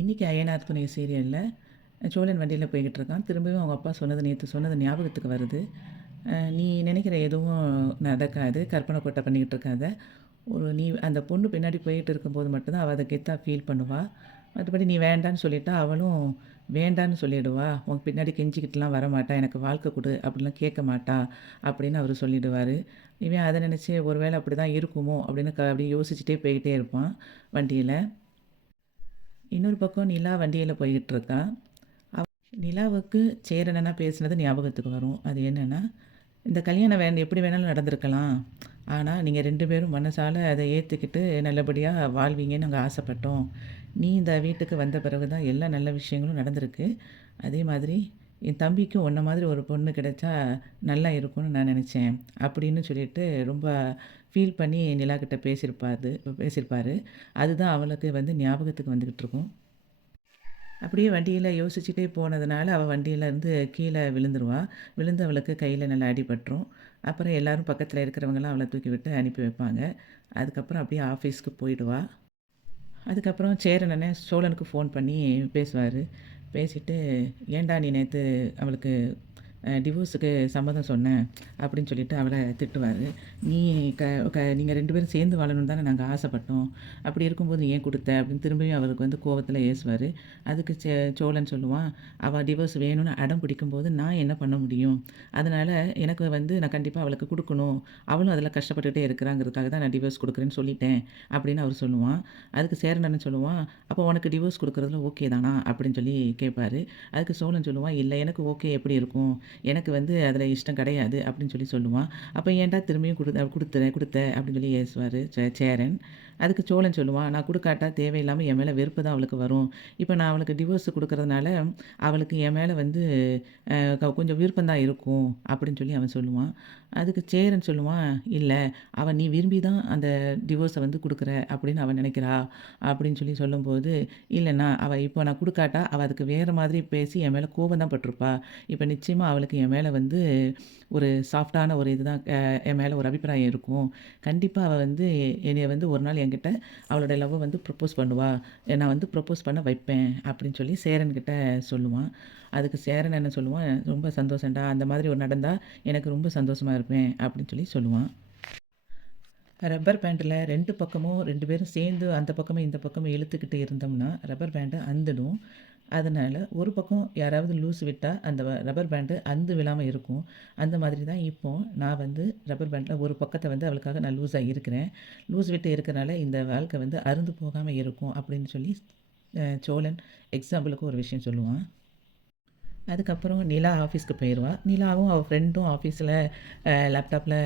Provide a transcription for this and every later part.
இன்றைக்கி அய்யனார் துணை சீரியலில் சோழன் வண்டியில் போய்கிட்டு இருக்கான். திரும்பவும் அவங்க அப்பா சொன்னது நேற்று சொன்னது ஞாபகத்துக்கு வருது. நீ நினைக்கிற எதுவும் நடக்காது, கற்பனை கொட்டை பண்ணிக்கிட்டு இருக்காத. நீ அந்த பொண்ணு பின்னாடி போயிட்டு இருக்கும்போது மட்டும்தான் அவள் அதை கெத்தாக ஃபீல் பண்ணுவாள். மற்றபடி நீ வேண்டான்னு சொல்லிட்டா அவளும் வேண்டான்னு சொல்லிவிடுவா. உன் பின்னாடி கெஞ்சிக்கிட்டுலாம் வரமாட்டா, எனக்கு வாழ்க்கை கொடு அப்படிலாம் கேட்க மாட்டா அப்படின்னு அவர் சொல்லிவிடுவார். இவன் அதை நினச்சி ஒரு வேளை அப்படி தான் இருக்குமோ அப்படின்னு அப்படி யோசிச்சுட்டே போய்கிட்டே இருப்பான் வண்டியில். இன்னொரு பக்கம் நிலா வண்டியில் போய்கிட்டு இருக்கா. நிலாவுக்கு சேரனா பேசுனது ஞாபகத்துக்கு வரும். அது என்னென்னா, இந்த கல்யாணம் எப்படி வேணாலும் நடந்திருக்கலாம், ஆனால் நீங்கள் 2 பேரும் மனசால் அதை ஏற்றுக்கிட்டு நல்லபடியாக வாழ்வீங்கன்னு நாங்கள் ஆசைப்பட்டோம். நீ இந்த வீட்டுக்கு வந்த பிறகு தான் எல்லா நல்ல விஷயங்களும் நடந்திருக்கு. அதே மாதிரி என் தம்பிக்கும் உன்ன மாதிரி ஒரு பொண்ணு கிடைச்சா நல்லா இருக்கும்னு நான் நினச்சேன் அப்படின்னு சொல்லிட்டு ரொம்ப ஃபீல் பண்ணி நிலாக்கிட்ட பேசியிருப்பார். அதுதான் அவளுக்கு ஞாபகத்துக்கு வந்துக்கிட்டு இருக்கும். அப்படியே வண்டியில் யோசிச்சுட்டே போனதுனால அவள் வண்டியிலேருந்து கீழே விழுந்துருவா. விழுந்து அவளுக்கு கையில் நல்லா அடிபட்டுரும். அப்புறம் எல்லோரும் பக்கத்தில் இருக்கிறவங்கலாம் அவளை தூக்கி விட்டு அனுப்பி வைப்பாங்க. அதுக்கப்புறம் அப்படியே ஆஃபீஸ்க்கு போயிடுவா. அதுக்கப்புறம் சேரனனே சோழனுக்கு ஃபோன் பண்ணி பேசுவார். பேசிவிட்டு, ஏன்டா நீ நேற்று அவளுக்கு டிவோர்ஸுக்கு சம்மதம் சொன்னேன் அப்படின்னு சொல்லிட்டு அவளை திட்டுவார். நீ நீங்கள் 2 பேரும் சேர்ந்து வாழணும்னு தானே நாங்கள் ஆசைப்பட்டோம், அப்படி இருக்கும்போது நீ ஏன் கொடுத்த அப்படின்னு திரும்பியும் அவருக்கு கோவத்தில் ஏசுவார். அதுக்கு சோழன் சொல்லுவான், அவள் டிவோர்ஸ் வேணும்னு அடம் பிடிக்கும்போது நான் என்ன பண்ண முடியும், அதனால் எனக்கு நான் கண்டிப்பாக அவளுக்கு கொடுக்கணும், அவளும் அதில் கஷ்டப்பட்டுகிட்டே இருக்கிறாங்கிறதுக்காக தான் நான் டிவோர்ஸ் கொடுக்குறேன்னு சொல்லிட்டேன் அப்படின்னு அவர் சொல்லுவான். அதுக்கு சேரனன்னு சொல்லுவான், அப்போ உனக்கு டிவோர்ஸ் கொடுக்குறதுல ஓகே தானா அப்படின்னு சொல்லி கேட்பார். அதுக்கு சோழன் சொல்லுவான், இல்லை எனக்கு ஓகே எப்படி இருக்கும், எனக்கு அதில் இஷ்டம் கிடையாது அப்படின்னு சொல்லி சொல்லுவான். அப்போ ஏன்டா திரும்பியும் கொடுத்த அப்படின்னு சொல்லி ஏசுவார் சேரன். அதுக்கு சோழன் சொல்லுவான், நான் கொடுக்காட்டா தேவையில்லாமல் என் மேலே வெறுப்பு தான் அவளுக்கு வரும். இப்போ நான் அவளுக்கு டிவோர்ஸ் கொடுக்கறதுனால அவளுக்கு என் மேலே கொஞ்சம் விருப்பம் தான் இருக்கும் அப்படின்னு சொல்லி அவன் சொல்லுவான். அதுக்கு சேரன் சொல்லுவான், இல்லை அவன் நீ விரும்பி தான் அந்த டிவோர்ஸை கொடுக்குற அப்படின்னு அவன் நினைக்கிறா அப்படின்னு சொல்லி சொல்லும்போது, இல்லைண்ணா அவள் இப்போ நான் கொடுக்காட்டா அவள் அதுக்கு வேறு மாதிரி பேசி என் மேலே கோபம் தான் பட்டிருப்பா. இப்போ நிச்சயமாக அவளுக்கு என் மேலே ஒரு சாஃப்டான ஒரு இதுதான் என் மேலே ஒரு அபிப்பிராயம் இருக்கும். கண்டிப்பாக அவள் என்னை ஒரு நாள் என்கிட்ட அவளோட லவ்வை ப்ரப்போஸ் பண்ணுவா, நான் ப்ரப்போஸ் பண்ண வைப்பேன் அப்படின்னு சொல்லி சேரன்கிட்ட சொல்லுவான். அதுக்கு சேரன் என்ன சொல்லுவான், ரொம்ப சந்தோஷம்டா, அந்த மாதிரி ஒரு நடந்தால் எனக்கு ரொம்ப சந்தோஷமாக இருப்பேன் அப்படின்னு சொல்லி சொல்லுவான். ரப்பர் பேண்டில் 2 பக்கமும் 2 பேரும் சேர்ந்து அந்த பக்கமும் இந்த பக்கமும் இழுத்துக்கிட்டு இருந்தோம்னா ரப்பர் பேண்டு அந்துடும். அதனால் ஒரு பக்கம் யாராவது லூஸ் விட்டால் அந்த ரப்பர் பேண்டு அந்து விழாமல் இருக்கும். அந்த மாதிரி தான் இப்போது நான் ரப்பர் பேண்டில் ஒரு பக்கத்தை அவளுக்காக நான் லூஸாக இருக்கிறேன். லூஸ் விட்டு இருக்கிறனால இந்த வாழ்க்கை அருந்து போகாமல் இருக்கும் அப்படின்னு சொல்லி சோழன் எக்ஸாம்பிளுக்கு ஒரு விஷயம் சொல்லுவான். அதுக்கப்புறம் நிலா ஆஃபீஸ்க்கு போயிடுவா. நிலாவும் அவள் ஃப்ரெண்டும் ஆஃபீஸில் லேப்டாப்பில்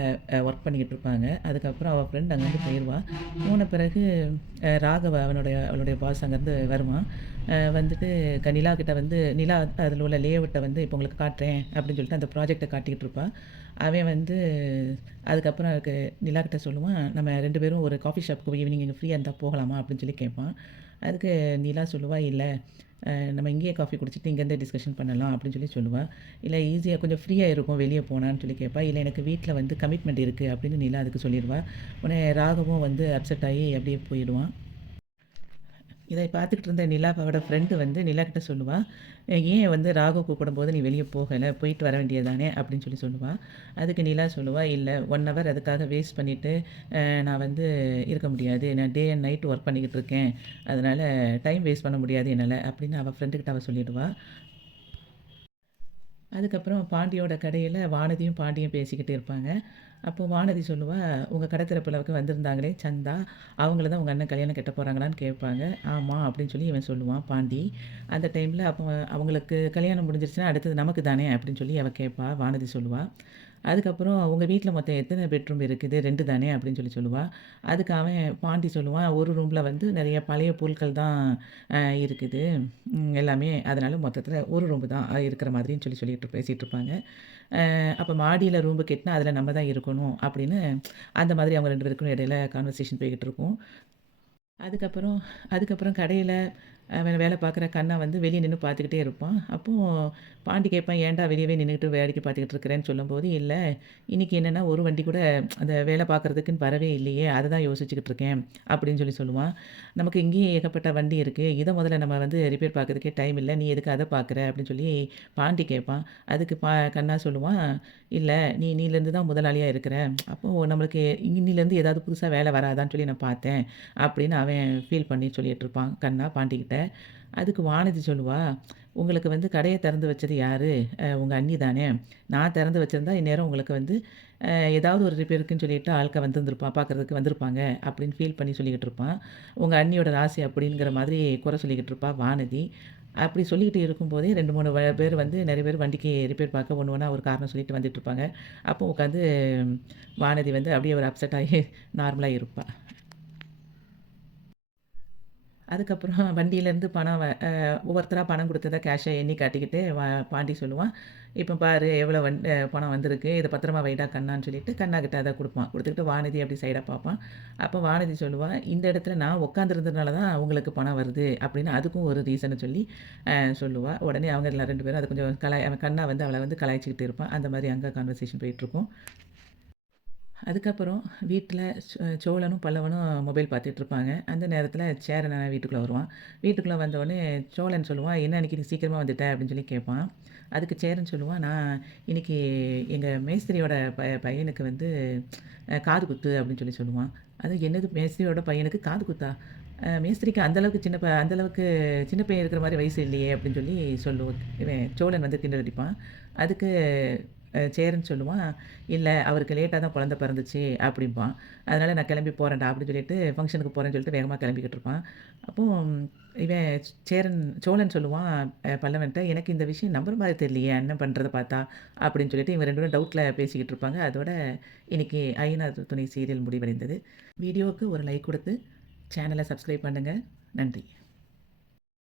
ஒர்க் பண்ணிக்கிட்டு இருப்பாங்க. அதுக்கப்புறம் அவள் ஃப்ரெண்ட் அங்கேருந்து போயிடுவா. போன பிறகு ராகவ அவளுடைய பாஸ் அங்கேருந்து வருவான். வந்துட்டு நிலா கிட்ட நிலா அதில் உள்ள லேஅவுட்டை இப்போ உங்களுக்கு காட்டுறேன் அப்படின்னு சொல்லிட்டு அந்த ப்ராஜெக்டை காட்டிக்கிட்டு இருப்பாள். அவன் அதுக்கப்புறம் நிலா கிட்ட சொல்லுவான், நம்ம 2 பேரும் ஒரு காஃபி ஷாப்புக்கு ஈவினிங் இங்கே ஃப்ரீயாக இருந்தால் போகலாமா அப்படின்னு சொல்லி கேட்பான். அதுக்கு நிலா சொல்லுவா, இல்லை நம்ம இங்கேயே காஃபி குடிச்சிட்டு இங்கேருந்தே டிஸ்கஷன் பண்ணலாம் அப்படின்னு சொல்லி சொல்லுவாள். இல்லை ஈஸியாக கொஞ்சம் ஃப்ரீயாக இருக்கும் வெளியே போனான்னு சொல்லி கேட்பா. இல்லை எனக்கு வீட்டில் கமிட்மெண்ட் இருக்குது அப்படின்னு நிலா அதுக்கு சொல்லிடுவா. உடனே ராகவும் அப்செட் ஆகி அப்படியே போயிடுவான். இதை பார்த்துக்கிட்டு இருந்த நிலாவோட ஃப்ரெண்டு நிலாக்கிட்ட சொல்லுவாள், ஏன் ராகு கூப்பிடும்போது நீ வெளியே போகலை, போயிட்டு வர வேண்டியதானே அப்படின்னு சொல்லி சொல்லுவாள். அதுக்கு நிலா சொல்லுவாள், இல்லை 1 ஹவர் அதுக்காக வேஸ்ட் பண்ணிவிட்டு நான் இருக்க முடியாது, நான் டே அண்ட் நைட் ஒர்க் பண்ணிக்கிட்டு இருக்கேன், அதனால் டைம் வேஸ்ட் பண்ண முடியாது என்னால் அப்படின்னு அவள் ஃப்ரெண்டுக்கிட்ட அவள் சொல்லிவிடுவாள். அதுக்கப்புறம் பாண்டியோட கடையில் வானதியும் பாண்டியும் பேசிக்கிட்டு இருப்பாங்க. அப்போது வானதி சொல்லுவா, உங்கள் கடை திறப்புலவுக்கு வந்திருந்தாங்களே சந்தா, அவங்கள தான் உங்கள் அண்ணன் கல்யாணம் கட்ட போகிறாங்களான்னு கேட்பாங்க. ஆமாம் அப்படின்னு சொல்லி இவன் சொல்லுவான் பாண்டி. அந்த டைமில் அப்போ அவங்களுக்கு கல்யாணம் முடிஞ்சிருச்சுன்னா அடுத்தது நமக்கு தானே அப்படின்னு சொல்லி அவள் கேட்பா. வானதி சொல்லுவாள். அதுக்கப்புறம் உங்கள் வீட்டில் மொத்தம் எத்தனை பெட்ரூம் இருக்குது, 2 தானே அப்படின்னு சொல்லி சொல்லுவாள். அதுக்கு அவன் பாண்டி சொல்லுவான், ஒரு ரூமில் நிறைய பழைய பொருட்கள் தான் இருக்குது எல்லாமே, அதனால் மொத்தத்தில் ஒரு ரூம்பு தான் இருக்கிற மாதிரின்னு சொல்லிட்டு பேசிகிட்டு இருப்பாங்க. அப்போ மாடியில் ரூம்பு கட்டினா அதில் நம்ம தான் இருக்கணும் அப்படின்னு அந்த மாதிரி அவங்க 2 பேருக்கும் இடையில கான்வர்சேஷன் போய்கிட்டு இருக்கும். அதுக்கப்புறம் கடையில் அவன் வேலை பார்க்குற கண்ணா வந்து வெளிய நின்னு பார்த்துக்கிட்டே இருப்பான். அப்போ பாண்டி கேட்பான், "ஏன்டா வெளியவே நின்னுகிட்டு வேடிக்கை பார்த்துக்கிட்டு இருக்கிறேன்னு?" சொல்லும்போது, "இல்ல, இன்னைக்கு என்னன்னா ஒரு வண்டி கூட அந்த வேலை பார்க்குறதுக்குன்னு வரவே இல்லையே! அத தான் யோசிச்சுக்கிட்டு இருக்கேன்." அப்படின்னு சொல்லுவான். "நமக்கு இங்கேயும் ஏகப்பட்ட வண்டி இருக்கு. இத முதல்ல நம்ம வந்து ரிப்பேர் பார்க்கறதுக்கே டைம் இல்ல. நீ எதுக்கு அத பார்க்குற?" அப்படின்னு சொல்லி பாண்டி கேட்பான். அதுக்கு கண்ணா சொல்லுவான், "இல்ல, நீ இன்னிலேருந்து தான் முதலாளியா இருக்கிற. அப்போ நம்மளுக்கு இன்னிலேருந்து ஏதாவது புதுசா வேலை வராதான்னு சொல்லி நான் பார்த்தேன்." அப்படின்னு அவன் ஃபீல் பண்ணி சொல்லிட்டுருப்பான் கண்ணா பாண்டிகிட்ட. அதுக்கு வானதி சொல்லுவா, "உங்களுக்கு வந்து கடைய திறந்து வச்சது யாரு? உங்க அண்ணி தானே? நான் திறந்து வச்சிருந்தா இந்நேரம் உங்களுக்கு வந்து ஏதாவது ஒரு ரிப்பேருக்குன்னு சொல்லிட்டு ஆட்கள் பார்க்கறதுக்கு வந்திருப்பாங்க." அப்படின்னு ஃபீல் பண்ணி சொல்லிக்கிட்டு இருப்பான். உங்க அண்ணியோட ராசி அப்படிங்கிற மாதிரி குறை சொல்லிக்கிட்டு இருப்பா வானதி. அப்படி சொல்லிக்கிட்டு இருக்கும்போதே 2, 3 பேர் வந்து நெறைய பேர் வண்டிக்கு ரிப்பேர் பார்க்க ஒண்ணு ஒண்ணா ஒரு காரணம் சொல்லிட்டு வந்துட்டுருப்பாங்க. அப்போ உட்காந்து வானதி வந்து அப்படியே ஒரு அப்செட் ஆகி நார்மலா இருப்பா. அதுக்கப்புறம் வண்டியிலேருந்து பணம் ஒவ்வொருத்தரா பணம் குடுத்தத கேஷா எண்ணி காட்டிக்கிட்டு பாண்டி சொல்லுவான், "இப்ப பாரு எவ்வளோ பணம் வந்திருக்கு. இத பத்திரமா வைடா கண்ணான்னு" சொல்லிட்டு கண்ணாகிட்ட அத குடுப்பான். குடுத்துக்கிட்டு வானதி அப்படி சைடா பார்ப்பான். அப்போ வானதி சொல்லுவா, "இந்த இடத்துல நான் உட்காந்துருந்ததுனால தான் உங்களுக்கு பணம் வருது" அப்படின்னு அதுக்கும் ஒரு ரீசன சொல்லி சொல்லுவா. உடனே அவங்க எல்லாம் 2 பேரும் அத கொஞ்சம் அவன் கண்ணா வந்து அவள வந்து கலாய்ச்சிக்கிட்டு இருப்பான். அந்த மாரி அங்க கான்வர்சேஷன் போயிட்டுருக்கும். அதுக்கப்புறம் வீட்ல சோழனும், பல்லவனும் மொபைல் பார்த்துட்ருப்பாங்க. அந்த நேரத்தில சேரன் வீட்டுக்குள்ள வருவான். வீட்டுக்குள்ள வந்தவுடனே சோழன் சொல்லுவான், "என்ன இன்னைக்கு நீ சீக்கிரமா வந்துட்ட?" அப்படின்னு சொல்லி கேட்பான். அதுக்கு சேரன் சொல்லுவான், "நான் இன்னைக்கு எங்க மேஸ்திரியோட பையனுக்கு வந்து காது குத்து" அப்படின்னு சொல்லுவான். அது என்னது மேஸ்திரியோட பையனுக்கு காது குத்தா? மேஸ்திரிக்கு அந்த அளவுக்கு சின்ன பையன் இருக்கிற மாரி வயசு இல்லையே! அப்படின்னு சொல்லி இவன் சோழன் வந்து கிண்டல் அடிப்பான். அதுக்கு சேரன் சொல்லுவான், "இல்ல அவருக்கு லேட்டா தான் குழந்தை பிறந்துச்சு" அப்படிம்பான். "அதனால நான் கிளம்பி போறேன்டா" அப்படின்னு சொல்லிட்டு ஃபங்ஷனுக்கு போறேன்னு சொல்லிட்டு வேகமா கிளம்பிக்கிட்டு இருப்பான். அப்போ இவன் சோழன் சொல்லுவான் பல்லவன்ட்ட, "எனக்கு இந்த விஷயம் நம்புற மாரி தெரியலையே அண்ணன் பண்றத பார்த்தா" அப்படின்னு சொல்லிட்டு இவங்க 2 பேரும் டவுட்ல பேசிக்கிட்டு இருப்பாங்க. அதோட இன்னைக்கு ஐயனார் துணை சீரியல் முடிவடைந்தது. வீடியோவுக்கு ஒரு லைக் குடுத்து சேனல சப்ஸ்கிரைப் பண்ணுங்க. நன்றி.